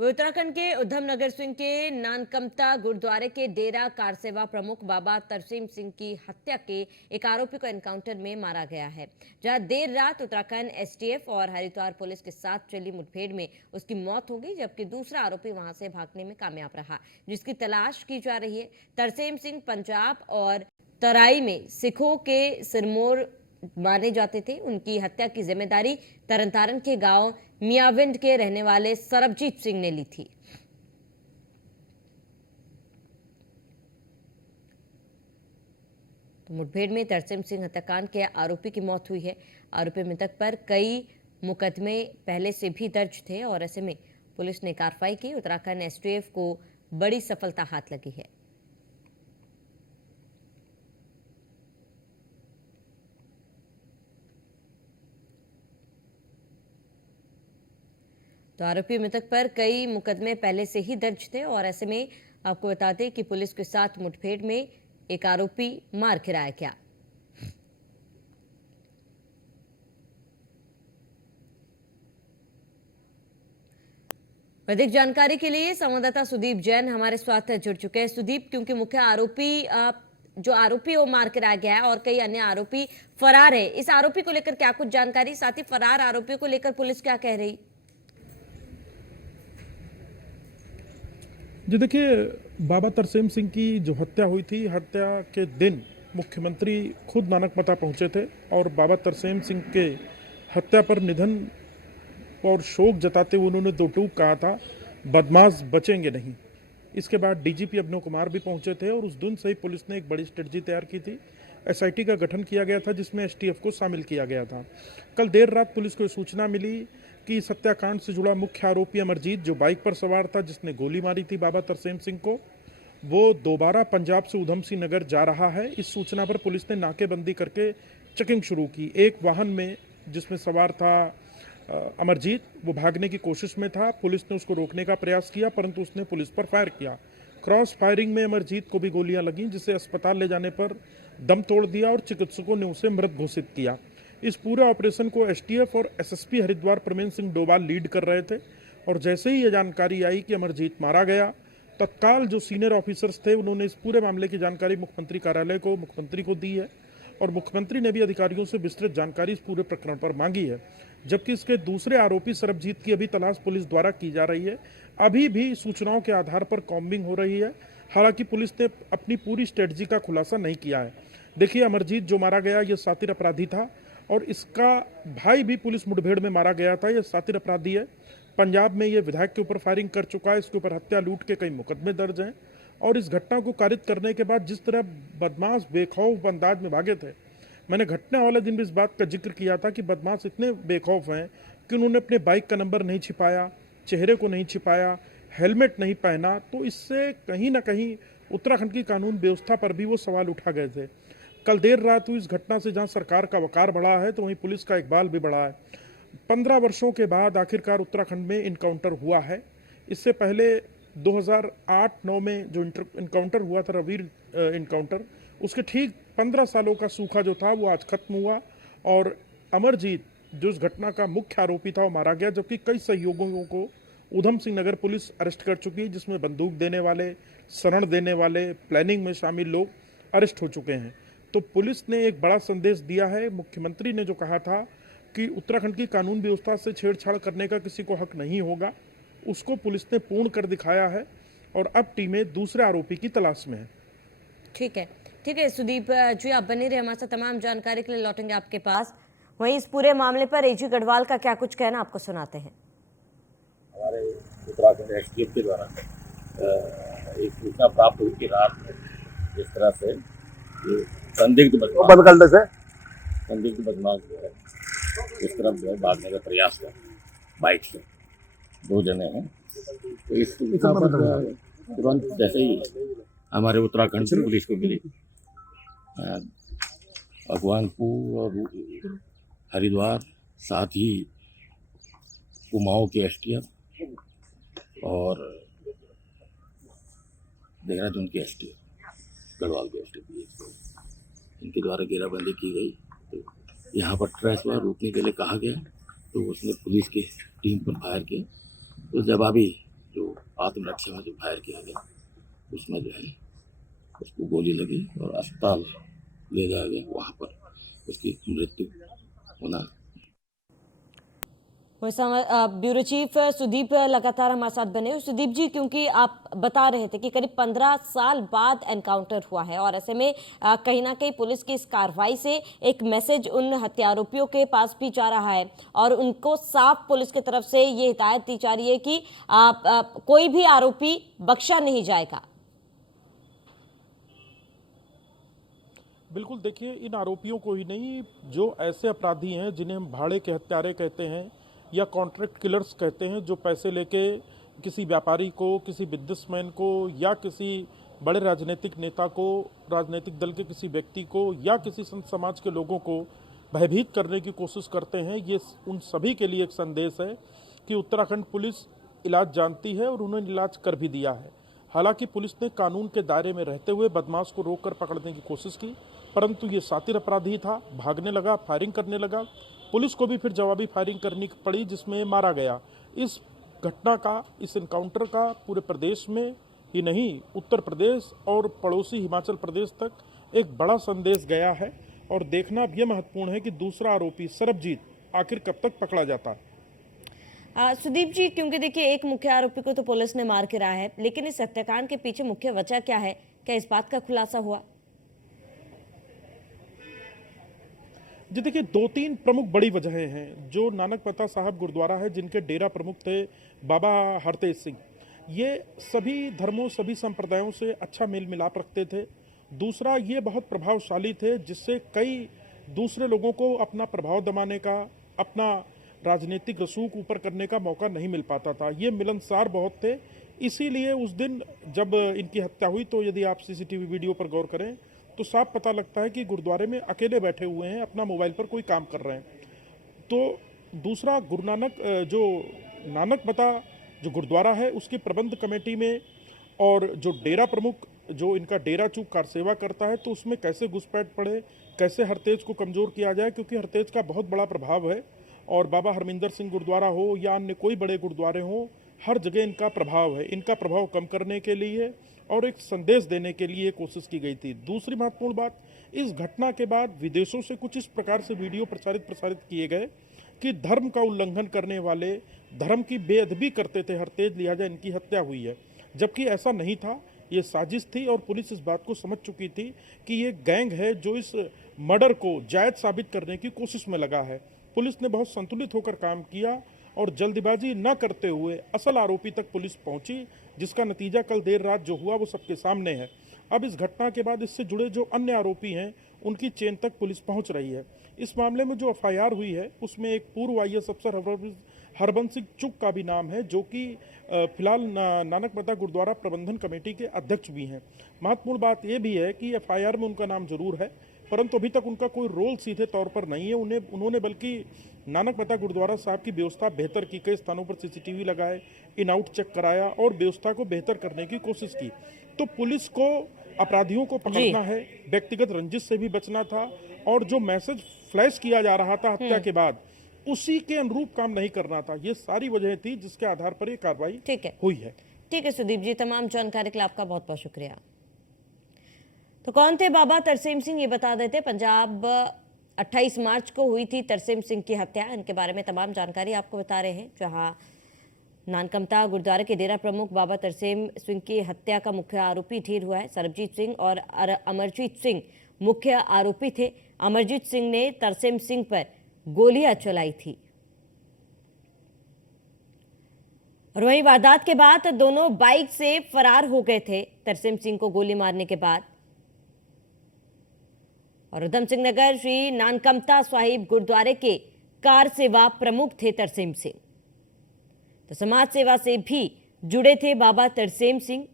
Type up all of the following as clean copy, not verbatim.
उत्तराखंड के उधम नगर सिंह के नानकमता गुरुद्वारे के डेरा कार सेवा प्रमुख बाबा तरसेम सिंह की हत्या के एक आरोपी को एनकाउंटर में मारा गया है, जहां देर रात उत्तराखंड एसटीएफ और हरिद्वार पुलिस के साथ चली मुठभेड़ में उसकी मौत हो गई, जबकि दूसरा आरोपी वहां से भागने में कामयाब रहा, जिसकी तलाश की जा रही है। तरसेम सिंह पंजाब और तराई में सिखों के सिरमौर माने जाते थे। उनकी हत्या की जिम्मेदारी तरनतारन के गांव मियाविंड के रहने वाले सरबजीत सिंह ने ली थी। तो मुठभेड़ में तरसेम सिंह हत्याकांड के आरोपी की मौत हुई है। आरोपी मृतक पर कई मुकदमे पहले से भी दर्ज थे और ऐसे में पुलिस ने कार्रवाई की। उत्तराखंड एसटीएफ को बड़ी सफलता हाथ लगी है। तो आरोपी मृतक पर कई मुकदमे पहले से ही दर्ज थे और ऐसे में आपको बता दें कि पुलिस के साथ मुठभेड़ में एक आरोपी मार गिराया गया। अधिक जानकारी के लिए संवाददाता सुदीप जैन हमारे साथ जुड़ चुके हैं। सुदीप, क्योंकि मुख्य आरोपी जो आरोपी वो मार गिराया गया है और कई अन्य आरोपी फरार है, इस आरोपी को लेकर क्या कुछ जानकारी, साथ ही फरार आरोपियों को लेकर पुलिस क्या कह रही? जी देखिए, बाबा तरसेम सिंह की जो हत्या हुई थी, हत्या के दिन मुख्यमंत्री खुद नानकमता पहुंचे थे और बाबा तरसेम सिंह के हत्या पर निधन और शोक जताते हुए उन्होंने दो टूक कहा था, बदमाश बचेंगे नहीं। इसके बाद डीजीपी अभिनव कुमार भी पहुंचे थे और उस दिन से ही पुलिस ने एक बड़ी स्ट्रेटजी तैयार की थी। एसआईटी का गठन किया गया था जिसमें एसटीएफ को शामिल किया गया था। कल देर रात पुलिस को सूचना मिली कि इस हत्याकांड से जुड़ा मुख्य आरोपी अमरजीत, जो बाइक पर सवार था जिसने गोली मारी थी बाबा तरसेम सिंह को, वो दोबारा पंजाब से उधम सिंह नगर जा रहा है। इस सूचना पर पुलिस ने नाकेबंदी करके चेकिंग शुरू की। एक वाहन में जिसमें सवार था अमरजीत, वो भागने की कोशिश में था। पुलिस ने उसको रोकने का प्रयास किया परंतु उसने पुलिस पर फायर किया। क्रॉस फायरिंग में अमरजीत को भी गोलियां लगीं, जिसे अस्पताल ले जाने पर दम तोड़ दिया और चिकित्सकों ने उसे मृत घोषित किया। इस पूरे ऑपरेशन को एसटीएफ और एसएसपी हरिद्वार प्रमेंद्र सिंह डोभाल लीड कर रहे थे और जैसे ही ये जानकारी आई कि अमरजीत मारा गया, तत्काल जो सीनियर ऑफिसर्स थे उन्होंने इस पूरे मामले की जानकारी मुख्यमंत्री कार्यालय को, मुख्यमंत्री को दी है और मुख्यमंत्री ने भी अधिकारियों से विस्तृत जानकारी इस पूरे प्रकरण पर मांगी है। जबकि इसके दूसरे आरोपी सरबजीत की अभी तलाश पुलिस द्वारा की जा रही है। अभी भी सूचनाओं के आधार पर कॉम्बिंग हो रही है। हालांकि पुलिस ने अपनी पूरी स्ट्रेटजी का खुलासा नहीं किया है। देखिए, अमरजीत जो मारा गया ये शातिर अपराधी था और इसका भाई भी पुलिस मुठभेड़ में मारा गया था। यह शातिर अपराधी है। पंजाब में ये विधायक के ऊपर फायरिंग कर चुका है। इसके ऊपर हत्या, लूट के कई मुकदमे दर्ज हैं और इस घटना को कारित करने के बाद जिस तरह बदमाश बेखौफ अंदाज में भागे थे, मैंने घटना वाले दिन भी इस बात का जिक्र किया था कि बदमाश इतने बेखौफ हैं कि उन्होंने अपने बाइक का नंबर नहीं छिपाया, चेहरे को नहीं छिपाया, हेलमेट नहीं पहना। तो इससे कहीं ना कहीं उत्तराखंड की कानून व्यवस्था पर भी वो सवाल उठा गए थे। कल देर रात हुई इस घटना से जहां सरकार का वकार बढ़ा है तो वहीं पुलिस का इकबाल भी बढ़ा है। 15 वर्षों के बाद आखिरकार उत्तराखंड में इनकाउंटर हुआ है। इससे पहले 2008-9 में जो इनकाउंटर हुआ था, रवीर इनकाउंटर, उसके ठीक 15 सालों का सूखा जो था वो आज खत्म हुआ और अमरजीत जो इस घटना का मुख्य आरोपी था वो मारा गया, जबकि कई सहयोगियों को उधम सिंह नगर पुलिस अरेस्ट कर चुकी है, जिसमें बंदूक देने वाले, शरण देने वाले, प्लानिंग में शामिल लोग अरेस्ट हो चुके हैं। तो पुलिस ने एक बड़ा संदेश दिया है। मुख्यमंत्री ने जो कहा था कि उत्तराखंड की कानून व्यवस्था से छेड़छाड़ करने का किसी को हक नहीं होगा, उसको पुलिस ने पूर्ण कर दिखाया है और अब टीमें दूसरे आरोपी की तलाश में है। ठीक है सुदीप जी, आप बने रहे हमारे साथ। तमाम जानकारी के लिए लौटेंगे आपके पास। वहीं इस पूरे मामले पर एजी गढ़वाल का क्या कुछ कहना, आपको सुनाते हैं। हमारे उत्तराखंड एसटीएफ के द्वारा एक सूचना प्राप्त हुई कि रात में जिस तरह से ये संदिग्ध बदमाश जो है इस तरफ जो है भागने का प्रयास कर बाइक से, 2 जने हैं। तो इस सूचना पर तुरंत जैसे ही हमारे उत्तराखंड से पुलिस को मिली, भगवानपुर और हरिद्वार, साथ ही कुमाऊं के एसटीएफ और देहरादून के एसटीएफ, गढ़वाल के एसटीएफ, इनके द्वारा घेराबंदी की गई। तो यहाँ पर ट्रेस हुआ, रोकने के लिए कहा गया तो उसने पुलिस की टीम पर फायर किया। तो जवाबी आत्मरक्षा में जो फायर किया गया उसमें जो है उसको गोली लगी और अस्पताल ले जाया गया, वहाँ पर उसकी मृत्यु होना। ब्यूरो चीफ सुदीप लगातार हमारे साथ बने हुए। सुदीप जी, क्योंकि आप बता रहे थे कि करीब 15 साल बाद एनकाउंटर हुआ है और ऐसे में कहीं ना कहीं पुलिस की इस कार्रवाई से एक मैसेज उन हत्यारोपियों के पास भी जा रहा है और उनको साफ पुलिस की तरफ से ये हिदायत दी जा रही है कि कोई भी आरोपी बख्शा नहीं जाएगा। बिल्कुल, देखिए, इन आरोपियों को ही नहीं, जो ऐसे अपराधी हैं जिन्हें हम भाड़े के हत्यारे कहते हैं या कॉन्ट्रैक्ट किलर्स कहते हैं, जो पैसे लेके किसी व्यापारी को, किसी बिजनेसमैन को या किसी बड़े राजनीतिक नेता को, राजनीतिक दल के किसी व्यक्ति को या किसी संत समाज के लोगों को भयभीत करने की कोशिश करते हैं, ये उन सभी के लिए एक संदेश है कि उत्तराखंड पुलिस इलाज जानती है और उन्होंने इलाज कर भी दिया है। हालांकि पुलिस ने कानून के दायरे में रहते हुए बदमाश को रोककर पकड़ने की कोशिश की, परंतु ये शातिर अपराधी था, भागने लगा, फायरिंग करने लगा। पुलिस को भी फिर जवाबी फायरिंग करनी पड़ी, जिसमें मारा गया। इस घटना का, इस एनकाउंटर का पूरे प्रदेश में ही नहीं, उत्तर प्रदेश और पड़ोसी हिमाचल प्रदेश तक एक बड़ा संदेश गया है। और देखना अब यह महत्वपूर्ण है कि दूसरा आरोपी सरबजीत आखिर कब तक पकड़ा जाता है। सुदीप जी, क्योंकि देखिए, एक मुख्य आरोपी को तो पुलिस ने मार गिराया है, लेकिन इस हत्याकांड के पीछे मुख्य वजह क्या है? क्या इस बात का खुलासा हुआ? जी देखिए, 2-3 प्रमुख बड़ी वजहें हैं। जो नानकमता साहब गुरुद्वारा है, जिनके डेरा प्रमुख थे बाबा हरतेज सिंह, ये सभी धर्मों, सभी संप्रदायों से अच्छा मेल मिलाप रखते थे। दूसरा, ये बहुत प्रभावशाली थे, जिससे कई दूसरे लोगों को अपना प्रभाव दबाने का, अपना राजनीतिक रसूख ऊपर करने का मौका नहीं मिल पाता था। ये मिलनसार बहुत थे। इसीलिए उस दिन जब इनकी हत्या हुई, तो यदि आप सीसीटीवी वीडियो पर गौर करें तो साफ पता लगता है कि गुरुद्वारे में अकेले बैठे हुए हैं, अपना मोबाइल पर कोई काम कर रहे हैं। तो दूसरा, गुरु नानक जो नानकमता जो गुरुद्वारा है, उसकी प्रबंध कमेटी में और जो डेरा प्रमुख, जो इनका डेरा चूक कार सेवा करता है, तो उसमें कैसे घुसपैठ पड़े, कैसे हरतेज को कमज़ोर किया जाए, क्योंकि हरतेज का बहुत बड़ा प्रभाव है। और बाबा हरमिंदर सिंह गुरुद्वारा हो या अन्य कोई बड़े गुरुद्वारे हों, हर जगह इनका प्रभाव है। इनका प्रभाव कम करने के लिए और एक संदेश देने के लिए कोशिश की गई थी। दूसरी महत्वपूर्ण बात, इस घटना के बाद विदेशों से कुछ इस प्रकार से वीडियो प्रसारित किए गए कि धर्म का उल्लंघन करने वाले, धर्म की बेअदबी करते थे हरतेज, लिहाजा इनकी हत्या हुई है। जबकि ऐसा नहीं था, ये साजिश थी और पुलिस इस बात को समझ चुकी थी कि ये गैंग है जो इस मर्डर को जायज साबित करने की कोशिश में लगा है। पुलिस ने बहुत संतुलित होकर काम किया और जल्दबाजी न करते हुए असल आरोपी तक पुलिस पहुंची, जिसका नतीजा कल देर रात जो हुआ वो सबके सामने है। अब इस घटना के बाद इससे जुड़े जो अन्य आरोपी हैं, उनकी चेन तक पुलिस पहुंच रही है। इस मामले में जो एफआईआर हुई है, उसमें एक पूर्व आईएएस अफसर हरबंस सिंह चुग का भी नाम है, जो कि फिलहाल नानकमता गुरुद्वारा प्रबंधन कमेटी के अध्यक्ष भी हैं। महत्वपूर्ण बात यह भी है कि एफआईआर में उनका नाम जरूर है, परंतु अभी तक उनका कोई रोल सीधे तौर पर नहीं है। उन्होंने बल्कि नानकमता गुरुद्वारा साहब की व्यवस्था बेहतर की, कई स्थानों पर सीसीटीवी लगाए, इन आउट चेक कराया और व्यवस्था को बेहतर करने की कोशिश की। तो पुलिस को अपराधियों को पकड़ना है, व्यक्तिगत रंजिश से भी बचना था, और जो मैसेज फ्लैश किया जा रहा था हत्या के बाद, उसी के अनुरूप काम नहीं करना था। ये सारी वजह थी जिसके आधार पर ये कार्रवाई हुई है। ठीक है सुदीप जी, तमाम जानकारी के लिए आपका बहुत बहुत शुक्रिया। तो कौन थे बाबा तरसेम सिंह, ये बता देते। पंजाब 28 मार्च को हुई थी तरसेम सिंह की हत्या। इनके बारे में तमाम जानकारी आपको बता रहे हैं। जहां नानकमता गुरुद्वारे के डेरा प्रमुख बाबा तरसेम सिंह की हत्या का मुख्य आरोपी ढेर हुआ है सरबजीत सिंह, और अमरजीत सिंह मुख्य आरोपी थे। अमरजीत सिंह ने तरसेम सिंह पर गोलियां चलाई थी और वहीं वारदात के बाद दोनों बाइक से फरार हो गए थे तरसेम सिंह को गोली मारने के बाद। और उधम सिंह नगर श्री नानकमता साहिब गुरुद्वारे के कार सेवा प्रमुख थे तरसेम सिंह। तो समाज सेवा से भी जुड़े थे बाबा तरसेम सिंह।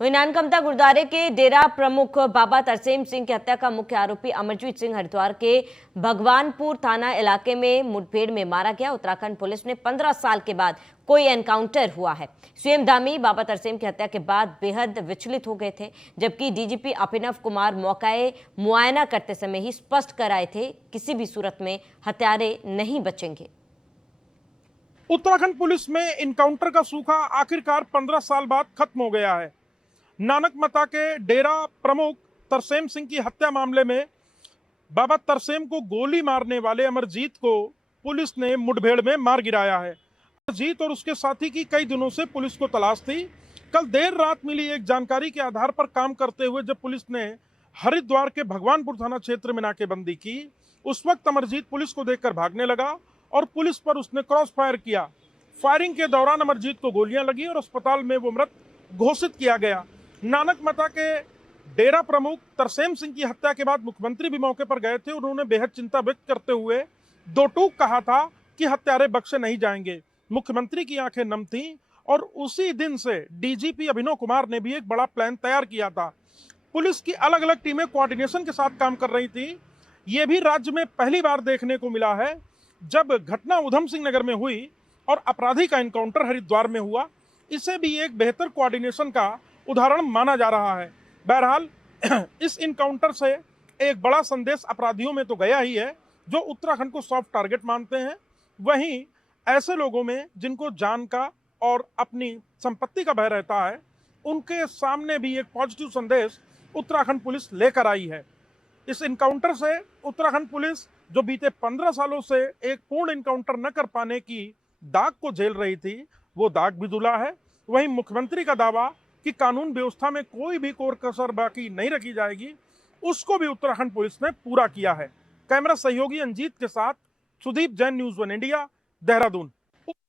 वहीं नानकमता गुरुद्वारे के डेरा प्रमुख बाबा तरसेम सिंह की हत्या का मुख्य आरोपी अमरजीत सिंह हरिद्वार के भगवानपुर थाना इलाके में मुठभेड़ में मारा गया। उत्तराखंड पुलिस ने 15 साल के बाद कोई एनकाउंटर हुआ है। सीएम धामी बाबा तरसेम की हत्या के बाद बेहद विचलित हो गए थे, जबकि डीजीपी अभिनव कुमार मौके मुआयना करते समय ही स्पष्ट कराए थे किसी भी सूरत में हत्यारे नहीं बचेंगे। उत्तराखंड पुलिस में इनकाउंटर का सूखा आखिरकार 15 साल बाद खत्म हो गया है। नानकमता के डेरा प्रमुख तरसेम सिंह की हत्या मामले में बाबा तरसेम को गोली मारने वाले अमरजीत को पुलिस ने मुठभेड़ में मार गिराया है। अमरजीत और उसके साथी की कई दिनों से पुलिस को तलाश थी। कल देर रात मिली एक जानकारी के आधार पर काम करते हुए जब पुलिस ने हरिद्वार के भगवानपुर थाना क्षेत्र में नाकेबंदी की, उस वक्त अमरजीत पुलिस को देखकर भागने लगा और पुलिस पर उसने क्रॉस फायर किया। फायरिंग के दौरान अमरजीत को गोलियां लगी और अस्पताल में वो मृत घोषित किया गया। नानकमता के डेरा प्रमुख तरसेम सिंह की हत्या के बाद मुख्यमंत्री भी मौके पर गए थे। उन्होंने बेहद चिंता व्यक्त करते हुए दो टूक कहा था कि हत्यारे बख्शे नहीं जाएंगे। मुख्यमंत्री की आंखें नम थीं और उसी दिन से डीजीपी अभिनव कुमार ने भी एक बड़ा प्लान तैयार किया था। पुलिस की अलग अलग टीमें कोऑर्डिनेशन के साथ काम कर रही थी। ये भी राज्य में पहली बार देखने को मिला है जब घटना उधम सिंह नगर में हुई और अपराधी का एनकाउंटर हरिद्वार में हुआ। इसे भी एक बेहतर कोऑर्डिनेशन का उदाहरण माना जा रहा है। बहरहाल इस इनकाउंटर से एक बड़ा संदेश अपराधियों में तो गया ही है जो उत्तराखंड को सॉफ्ट टारगेट मानते हैं, वहीं ऐसे लोगों में जिनको जान का और अपनी संपत्ति का भय रहता है, उनके सामने भी एक पॉजिटिव संदेश उत्तराखंड पुलिस लेकर आई है। इस इनकाउंटर से उत्तराखंड पुलिस जो बीते 15 सालों से एक पूर्ण इनकाउंटर न कर पाने की दाग को झेल रही थी, वो दाग भी धुला है। वहीं मुख्यमंत्री का दावा कि कानून व्यवस्था में कोई भी कोर कसर बाकी नहीं रखी जाएगी, उसको भी उत्तराखंड पुलिस ने पूरा किया है। कैमरा सहयोगी अंजीत के साथ सुदीप जैन, न्यूज़ 1 इंडिया, देहरादून।